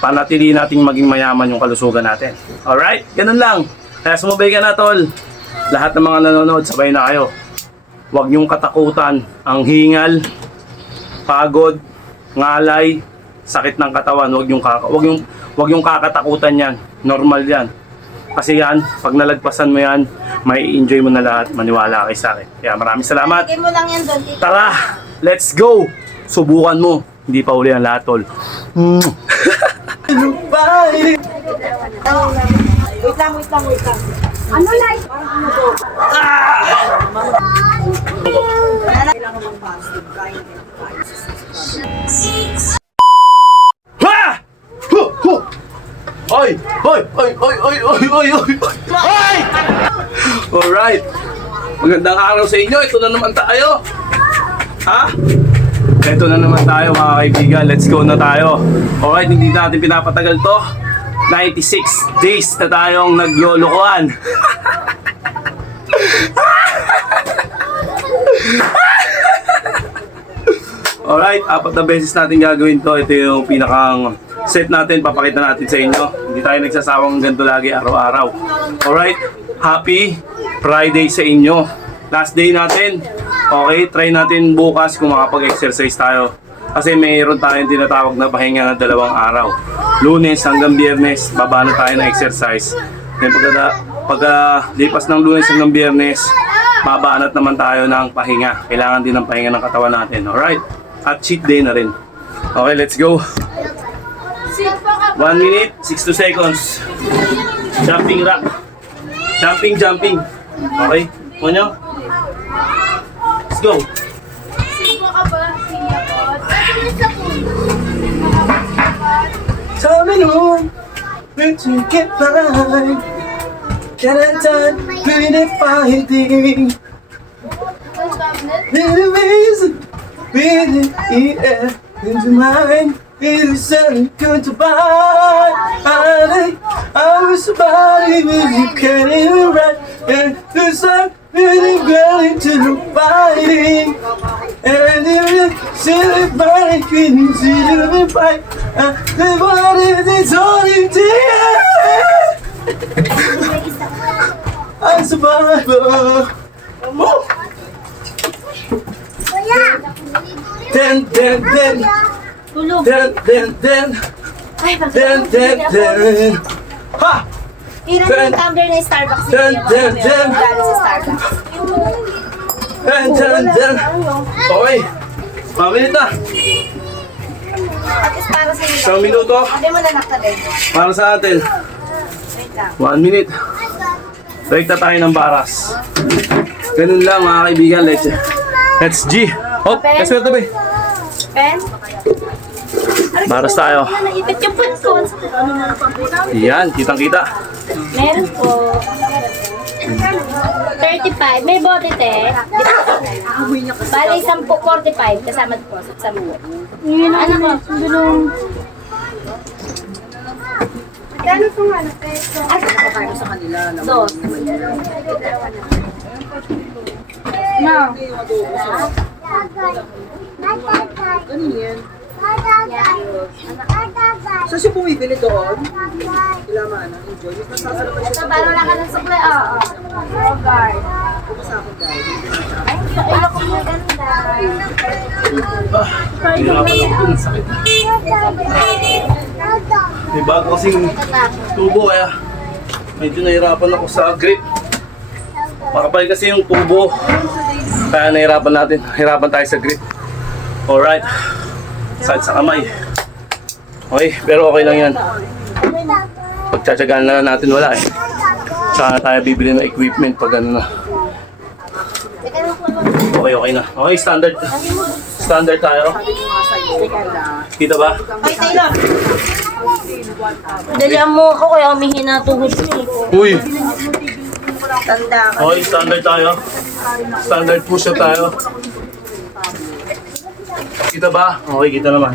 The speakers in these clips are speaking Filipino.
panatili nating maging mayaman yung kalusugan natin. Alright? Ganun lang. Kaya sumabay ka na, tol. Lahat ng mga nanonood, sabay na kayo. Huwag niyong katakutan ang hingal, pagod, ngalay, sakit ng katawan. Huwag yung kakatakutan yan. Normal yan. Kasi yan, pag nalagpasan mo yan, may enjoy mo na lahat. Maniwala kayo sa akin. Kaya maraming salamat. Lagay mo lang yan doon. Tara, let's go! Subukan mo. Hindi pa uli ang lahat, tol. Wait lang. Ano like? Ha! Hu! Hu! Oy! Oy! Oy! Oy! Oy! Oy! Oy! Oy! Oy! Alright! Magandang araw sa inyo. Ito na naman tayo. Ha? Ito na naman tayo mga kaibigan. Let's go na tayo. Alright, hindi natin pinapatagal to. 96 days na tayong naglolokohan. Alright, 4 na beses natin gagawin to. Ito yung pinakang set natin. Papakita natin sa inyo. Hindi tayo nagsasawang ganito lagi araw-araw. Alright, happy Friday sa inyo. Last day natin. Okay, try natin bukas kung makapag-exercise tayo. Kasi mayroon tayong tinatawag na pahinga na 2 araw. Lunes hanggang Biyernes, baba na tayo ng exercise. Then pagka lipas ng Lunes hanggang Biyernes, babanat naman tayo ng pahinga. Kailangan din ng pahinga ng katawan natin. Alright? At cheat day na rin. Okay, let's go. 1 minute, 62 seconds. Jumping rock. Jumping. Okay? Kunyo? Let's go. Tell me no, where to get by. Can I done really fighting? The reason, really, yeah, into mine. It is so good to buy. I was somebody when you can't even write. And the sun really going to the fighting. And you silly body couldn't see the fight. The body is only dear. I'm survivor. Then. Tulog. Then. Ha! Ilan yung tumbler na Starbucks Dun. Galing sa Starbucks. Then. Okay. Pamilit na. At is para sa inyo. Isang minuto. Sabi mo na naktabi. Para sa atin. Wait lang. 1 minute. Break na tayo ng baras. Ganun lang mga kaibigan. Let's G. Oh, kasi ito ba? Pen? Baras tayo. Naipit yung foot ko. Yan, kitang-kita. Meron po. 35. May bote te. Bali, 10, 45. Kasama po sa buo. Anak ko. Bilong. Kano itong ano? At kano sa kanila? Dos. No. Ganun yan. So siya bumibili doon? Kailangan na, enjoy. Mas nasasarapan siya Ito, sa baro na ka ng supply. Oo. Guard. pumasakot dahil. Ay, ako maganda. Hirapan ako dun, sakit. May bago kasing tubo kaya medyo nahirapan ako sa grip. Makapal kasi yung tubo. Kaya hirapan tayo sa grip. Alright. Sakit sa kamay. Okay, pero okay lang yan. Pagtsatsagaan na natin wala eh. Tsaka na tayo bibili ng equipment pag ano na. Okay na. Okay, standard tayo. Kita ba? Ay, Taylor. Dalihan mo ako kaya umihina tuhod ko. Uy! Tanda ka. Okay, standard tayo. Standard push-up tayo. Kita ba? Okay, kita naman.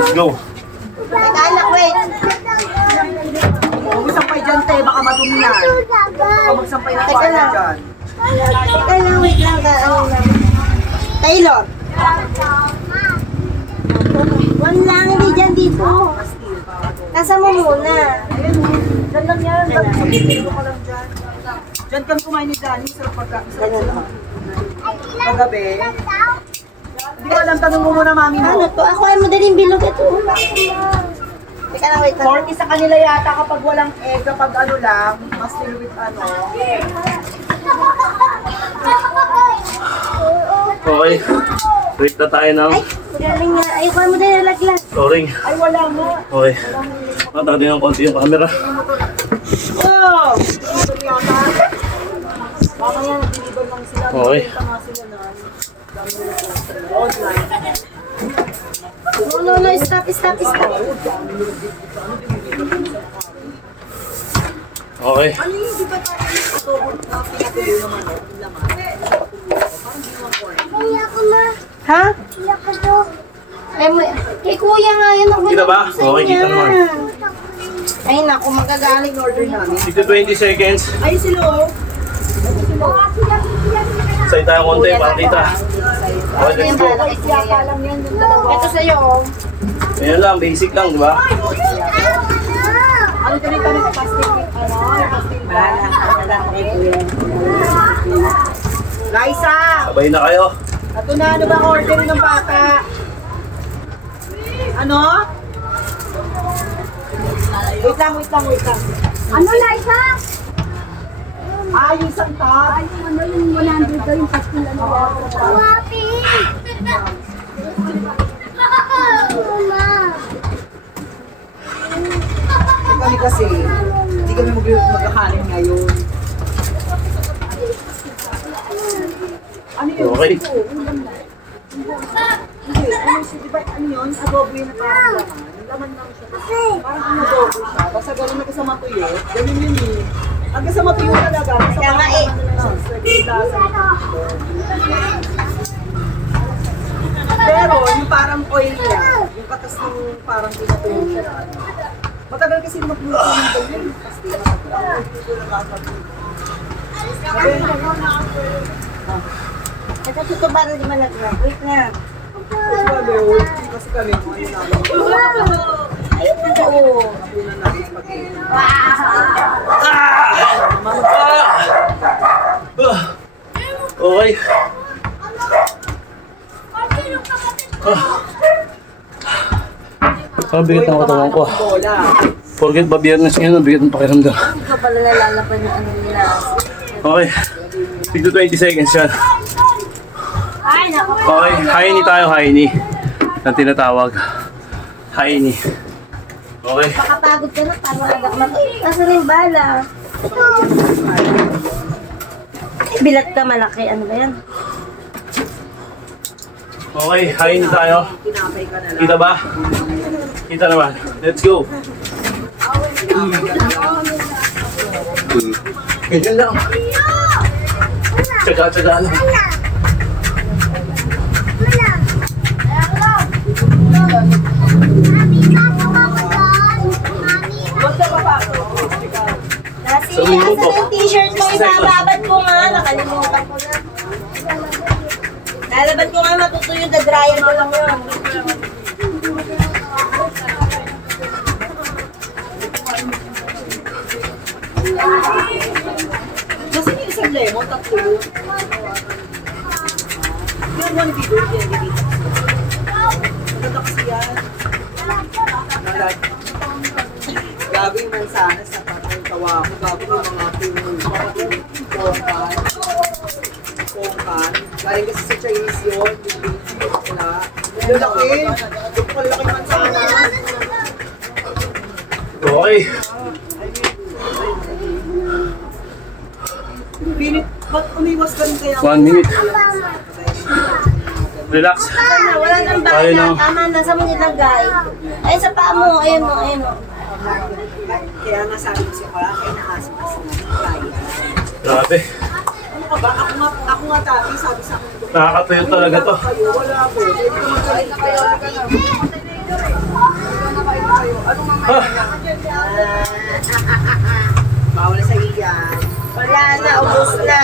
Let's go. Teka, anak, wait. Huwag magsampay dyan, te. Baka madumi yan. Huwag magsampay na Teka kwarta lang. dyan. Teka lang, wait lang. Taylor. One lang, hindi dyan dito. Asa mo muna. Diyan lang yan. Pagkikilo ka lang dyan. Diyan kami kumain ni Danny. Sarap pagkain. Kagabi. Hindi ko alam, tanong mo muna mami mo. Ano to? Ako ay madaling bilog ito. Teka lang, wait lang. 40 sa kanila yata kapag walang egg, kapag ano lang, mas still with ano. Okay. Wait na tayo ng Ay, galing nga. Ay, kuha mo din nalaglag. flooring. Ay, wala nga. Okay. Matagal din ng konti yung camera. Oh! Deliver yata. Mamaya nag-deliver lang sila. Okay. Nagpunta nga sila na. Dami nila po. Online. No, stop. Okay. Ano yung di ba tayo adobo na pinatuloy naman yung laman? Parang di naman corn. Ha? Ay, kay kuya nga yan. Kita ba? Okay, kita naman. Ay, naku, magagaling Order namin. Dito 20 seconds. Ay, sila oh. Say tayo konti, pakita. Okay, let's go. Yata lang yan yung dalawa. Ito sa'yo. Ayan lang, basic lang, di ba? Ano ganito ng plastic with ano? Plastic Liza! Sabay na kayo. Ito na, ano ba order ng bata? Ano? Wait lang. Ano, Liza? Ah, yung isang top. Ano yung 100 daw yung pastil ano? Wapi! Kami kasi, hindi kami magkakanin ngayon. Ano yun? Okay. Hindi, ano siya, di ba, ano yun? Adobo yun na parang laman. Laman lang siya. Parang inadobo siya. Basta gano'n nagkasama tuyo. Ganun yun eh. Ang kasama tuyo talaga. Basta Kaya nga eh. Pero yung parang oil niya, yung katas ng parang pinatuyo siya. Matagal kasi magluto ng ganyan. Kasi matagal. Ito ito para di malaglag. Wait na. Kasi kami, ano namin. Ayun na to. Napunan namin spaghetti. Okay. Ang bigat ng katawan ko. Bola. Forget ba biyernes ngayon, ang bigat ng pakiramdam. Hindi ka pala nalalaban yung ano nila. Okay. Dito 20 seconds yan. Ay, naku. Okay, Haini tayo, Haini. Ang tinatawag. Haini. Okay. Makapagod ka na, parang agak na. Nasa na yung bala? Ay, bilat ka malaki. Ano ba yan? Okay, Haini tayo. Tinapay ka na lang. Kita ba? Kita naman. Let's go. Ganyan lang. Tsaga-tsaga lang. Kasi, Sa minuto. asa yung t-shirt mo, ibababad ko nga. Nakalimutan ko na. Lalabad ko nga, matutuyo na dryer ko lang yun. Kasi yung isang lemon, tatlo yun. Yung one video, yung dito. Maganda kasi yan. Gago yung mansanas sa patay tawa ko. Gago yung mga pongkan. Galing kasi sa Chinese yun. Wala. Lalaki. Lalaki mansanas. Okay. Pinit, ba't umiwas ka rin kaya? 1 minute. Relax. Wala nang Tayo bala. na. Tama na, sa mo nilagay. Ayun sa paa mo, ayun mo, ayun mo. Kaya nga sabi ko siya, wala kayo na-aspas na. Grabe. Ano ka ba? Ako nga dati, sabi sa akin. Nakakatuyo talaga to. Kayo, wala po. Pwede naman kayo na kayo. Ah, Bawal sa iyan. Wala na, ubos na.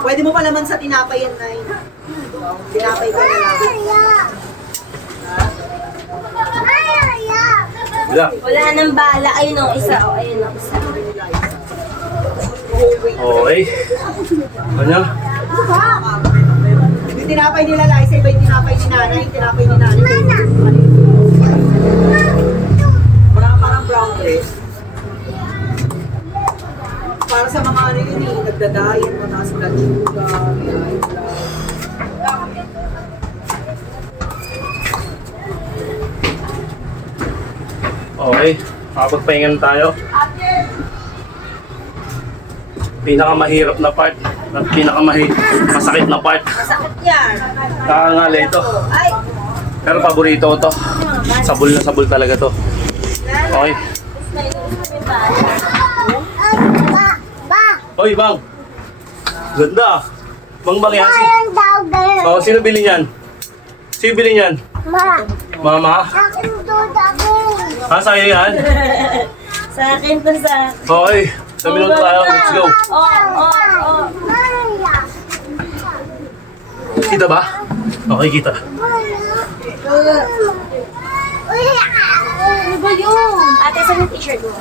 Pwede mo pa naman sa tinapay yan, Nay. Tinapay ko na lang. Wala. Wala nang bala. Ayun o, isa. O, ayun o, isa. Okay. Ano? Yung tinapay nila Liza, iba yung tinapay ni nanay. Yung tinapay ni nanay. Parang brown dress. Para sa mga ano yun eh, nagda-diet, mataas blood sugar, may high blood. Okay. Makapagpahingan tayo. Pinakamahirap na part at masakit na part. Masakit yan. Kakangala ito. Ay, Pero paborito ko to. Sabol na sabol talaga to. Okay. gusto na yun. Gusto yung bala. Hoy, Bang. Ganda. Bang yan. Sino bili niyan? Sino bili niyan? Mama? Sa'yo yan? Sa akin to sa... Okay. Sa minuto tayo. Let's go. Oh. Kita ba? Okay, kita. Ano ba yun? Ate, saan yung t-shirt mo?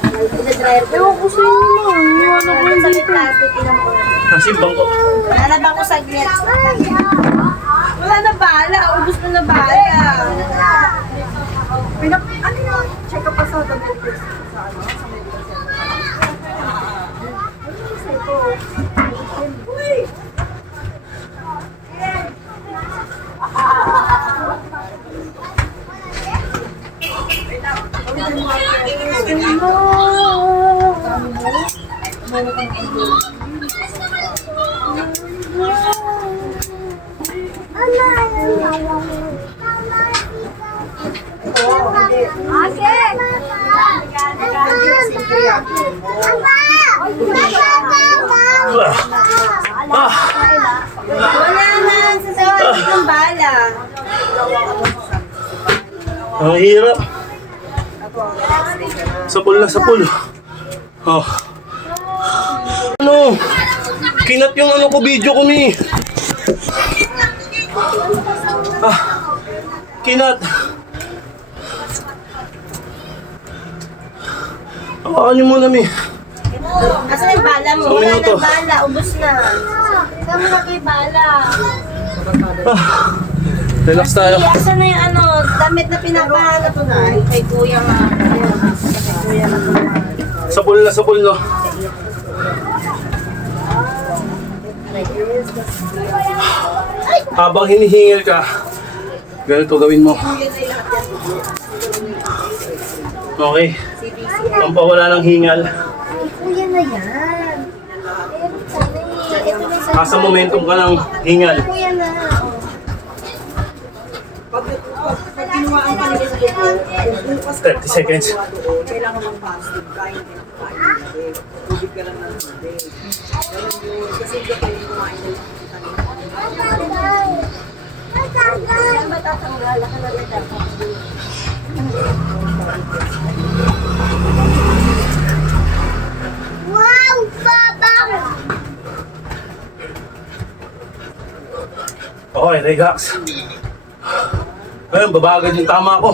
Nag-dryer ko. Ewan ko sa'yo naman. Ano ko sa may plastic? Ilang ko. Nasimbang ko. Nalabang ko saglit. Wala na bala. Ubus na na bala. Ano yun? Check up pa sa damit ko sa ano? Sa medical center. Uy! Wala na. Sa sawan ng bala. Ang hirap. Sapul na sapul. Oh. Ano? Kinat yung ano ko, video ko ni. Kinat. Hawakan niyo muna, mi. Asan yung bala mo? Sa Wala minuto. na bala. Ubus na. Saan mo na kayo bala? Relax tayo. Asan na yung ano, damit na pinapahanap ko na? Kay kuya nga. Kay kuya nga. Sapul na sapul, no? Habang hinihingil ka, ganito gawin mo. Okay. Ang pawala ng hingal. Kuya na yan. Ito na sa... Nasa momentum ka ng hingal. Kuya na. Pag kinuhaan ka nila sa dugo, kung bukas ka 30 seconds. doon, kailangan mong fasting, kain ka ng kain hindi. Tubig ka lang ng tubig. Ganun yun. Kasi hindi kayo kumain ng Saan ba tatanggal? Ka na rin dapat. Wow! Babang! Okay, relax. Ngayon, babagad yung tama ko.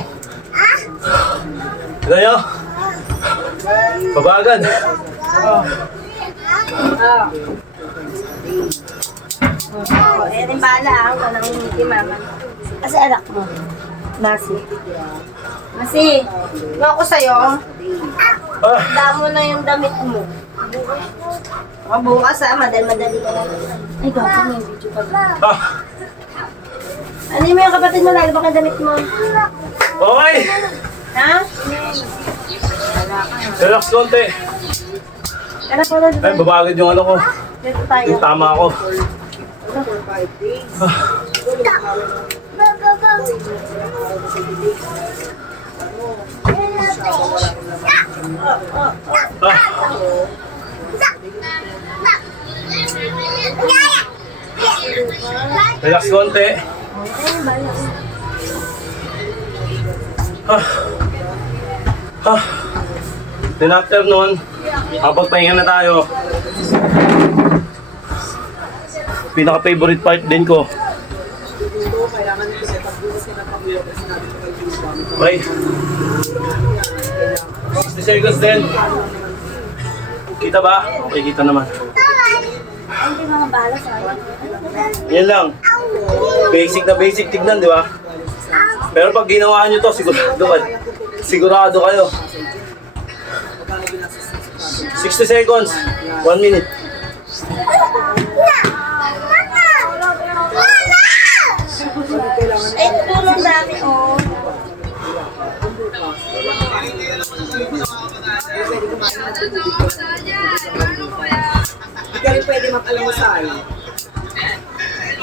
Ganyan. Babagad. Ayan yung bala. Ang kanang hindi mama. Kasi anak mo. Masi. Masi. Nga ko sa'yo. Ah, Damo na yung damit mo. Bukas madali ka lang. Ay, gawin mo yung video pa. ah. Ano mo yung kapatid mo? Lalo ba yung damit mo? Okay. Ha? Relax konti. Ano pa na Ay, babagad yung ano ko. dito tayo? Yung tama ko. 4 or 5 days. Ah, relax konti. Then after nun, kapagpahinga na tayo. Pinaka-favorite part din ko. Dito, kailangan nito set up Kasi napakuya kasi natin ito kay Lubang. Okay. 60 seconds din. Kita ba? Okay, kita naman. Ay, hindi mga bala sa akin. Yan lang. Basic na basic tignan, di ba? Pero pag ginawa nyo to, sigurado kayo. 60 seconds. 1 minute. Ay, tulong dami, oh. Hindi ka rin pwede mag-alamusal.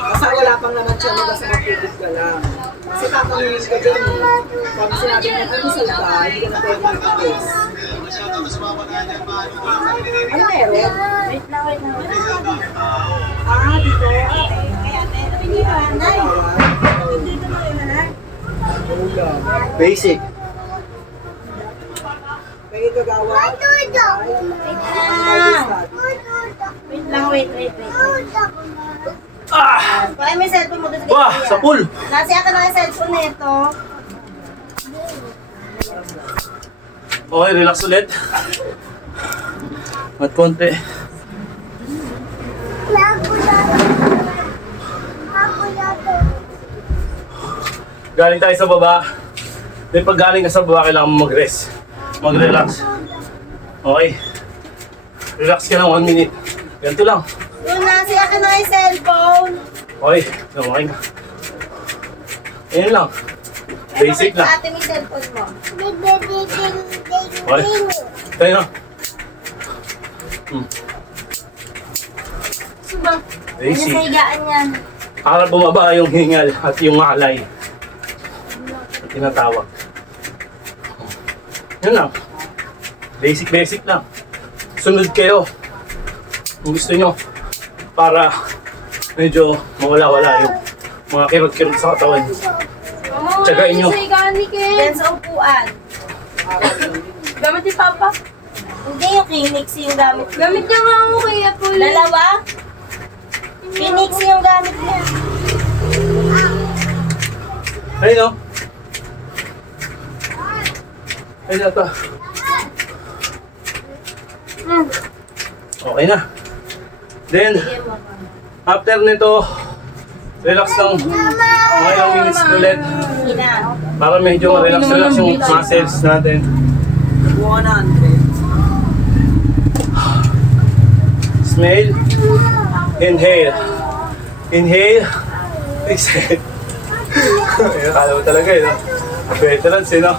Basta wala pang naman siya, basta matubig ka lang. Kasi tatanungin ka dyan eh. Pag sinabi mo mag-alamusal ka, hindi ka na pwede mag-test. Ano meron? Wait lang, wait lang. Ah, dito. Basic. Kaya gagawa. Wait lang, wait. Ah! Pakay may cellphone mo doon. Wah! Sa pool! Nasiya ka na yung cellphone nito. Okay, relax ulit. At konti. Galing tayo sa baba. Then pag galing ka sa baba, kailangan mo mag-rest. Mag-relax. Okay. Relax ka lang 1 minute. Ganito lang. Doon nasiya ka na yung cellphone. Okay. Okay ka. Ayan lang. Basic lang. Ate, may cellphone mo. Okay. Tayo na. Suba. Basic. Sa higaan yan. Para bumaba yung hingal at yung alay. At tinatawag. Yun lang. Basic lang. Sunod kayo. Kung gusto nyo. Para medyo mawala-wala yung mga kirot-kirot sa katawan. Tsagain nyo. Then sa upuan. Gamit ni Papa. Hindi yung Kinix yung gamit. Gamit niya nga ako kay Apple. Dalawa? Kinix yung gamit niya. Ayun o. Ayun na ito. Okay na. Then, after nito, relax lang mga ilang minutes ulit Ina. para medyo ma-relax yung muscles natin. 100. Smell. Inhale. Inhale. Exhale. Akala mo talaga no? Veterans no?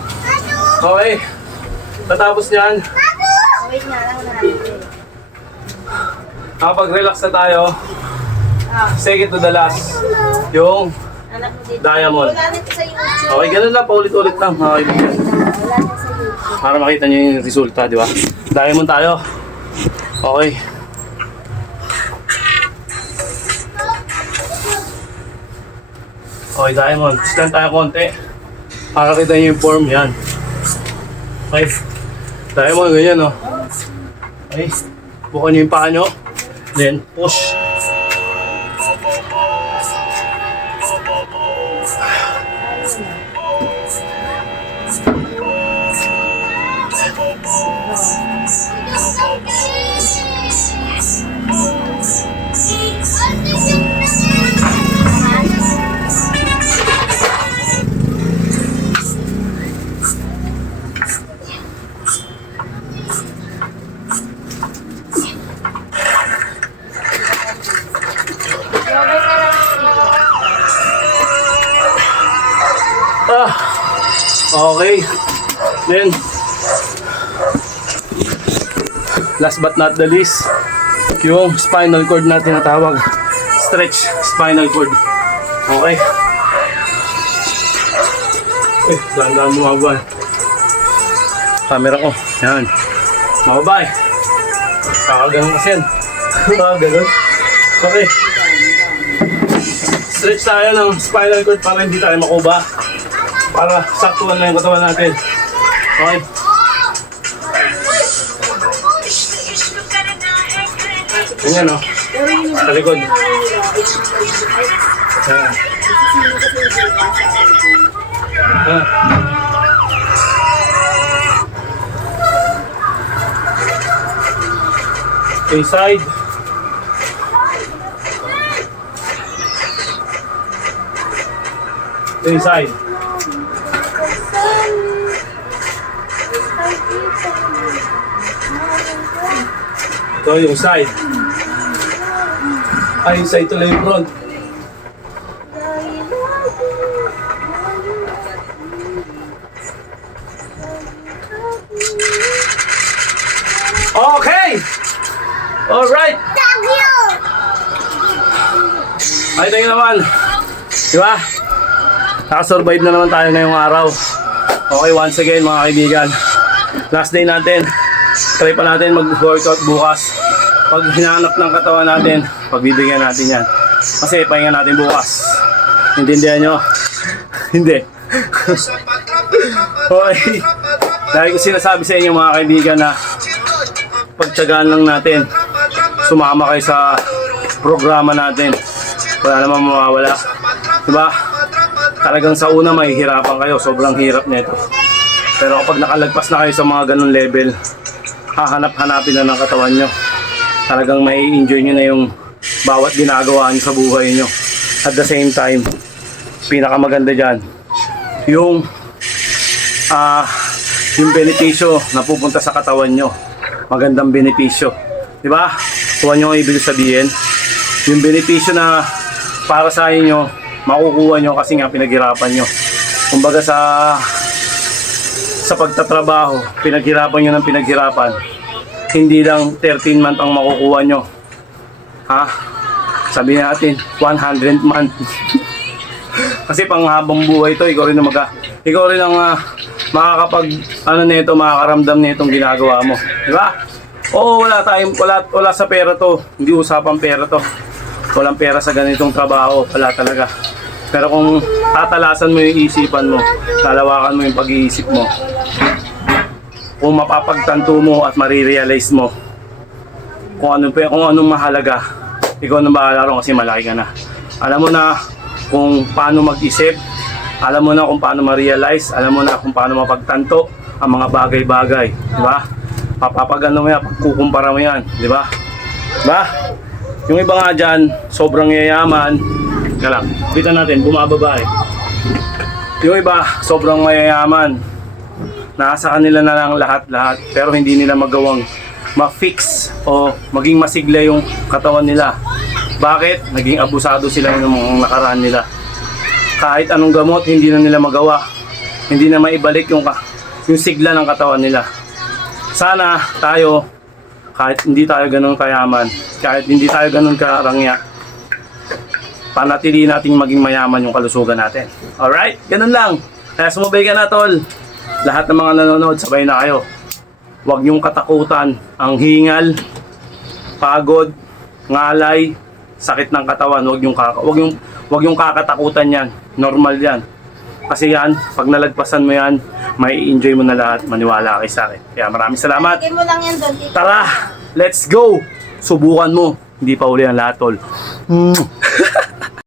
Okay. Tatapos niyan, Wait nga lang natin. nakapag-relax na tayo. Second to the last. Yung Anak mo dito. diamond. Wala nito sa YouTube. Okay, ganun lang. Paulit-ulit lang. Okay, Wala nito sa YouTube. para makita nyo yung resulta, di ba? Diamond tayo. Okay. Okay, diamond. Stand tayo konti. Para kita nyo yung form. Yan. Okay. Diamond, ganyan, no? Okay. Bukan nyo yung paa nyo. Then, push. Okay. Then, last but not the least, yung spinal cord na tinatawag. Stretch spinal cord. Okay. Dahan-dahan bumaba. Camera ko. Yan. Mababay. Kakaganon kasi yan. Kakaganon. Okay. Stretch tayo ng spinal cord para hindi tayo makuba. Para saktuhan na yung katawan natin. Okay. Ganyan, no? Sa likod. Yan. sino kasi yung bukas sa akin. Ah. Inside. Inside. Ito yung side. Ay, yung side tuloy yung front. Okay! Alright! Ay, ito naman. Diba? Nakasurvive na naman tayo ngayong araw. Okay, once again mga kaibigan. Last day natin. Try pa natin mag-workout bukas. Pag hinahanap ng katawan natin, pagbibigyan natin yan. Kasi pahinga natin bukas. Intindihan nyo? Hindi. Okay. Dahil ko sinasabi sa inyo mga kaibigan na pagtyagaan lang natin. Sumama kayo sa programa natin. Wala namang mawawala. Diba? Talagang sa una may hirapan kayo. Sobrang hirap nito. Pero kapag nakalagpas na kayo sa mga ganun level, hahanap-hanapin na ng katawan nyo. Talagang may enjoy nyo na yung bawat ginagawa nyo sa buhay nyo. At the same time, pinakamaganda dyan, yung benepisyo na pupunta sa katawan nyo. Magandang benepisyo. Diba? Kuha nyo ang ibig sabihin. Yung benepisyo na para sa inyo, makukuha nyo kasi nga pinaghirapan nyo. Kumbaga sa pagtatrabaho, pinaghirapan nyo ng pinaghirapan. Hindi lang 13 month ang makukuha nyo. Ha? Sabi natin, 100 month. Kasi panghabang buhay to, ikaw rin ang makakapag, makakaramdam nitong ginagawa mo. Di ba? Oo, wala sa pera to. Hindi usapang pera to. Walang pera sa ganitong trabaho, wala talaga. Pero kung tatalasan mo yung isipan mo, lalawakan mo yung pag-iisip mo, kung mapapagtanto mo at marirealize mo kung anong mahalaga, ikaw nang bahala ron kasi malaki ka na. Alam mo na kung paano mag-isip, alam mo na kung paano ma-realize, alam mo na kung paano mapagtanto ang mga bagay-bagay, di ba? Papapagano mo yan, pagkukumpara mo yan, di ba? Di ba? Yung iba nga dyan, sobrang yayaman. Kaya lang, bitan natin, bumababa eh. Yung iba, sobrang mayayaman. Nasa kanila na lang lahat-lahat. Pero hindi nila magawang ma-fix o maging masigla yung katawan nila. Bakit? Naging abusado sila ng mga nakaraan nila. Kahit anong gamot, hindi na nila magawa. Hindi na maibalik yung sigla ng katawan nila. Sana tayo, kahit hindi tayo ganun kayaman, kahit hindi tayo ganun karangya, panatili nating maging mayaman yung kalusugan natin. Alright? Ganun lang. Kaya sumabay ka na, tol. Lahat ng mga nanonood, sabay na kayo. Huwag niyong katakutan ang hingal, pagod, ngalay, sakit ng katawan. Huwag yung kakatakutan yan. Normal yan. Kasi yan, pag nalagpasan mo yan, may enjoy mo na lahat. Maniwala kayo sa akin. Kaya maraming salamat. Lagay mo lang yan doon. Tara, let's go! Subukan mo. Hindi pa uli ang lahat, tol.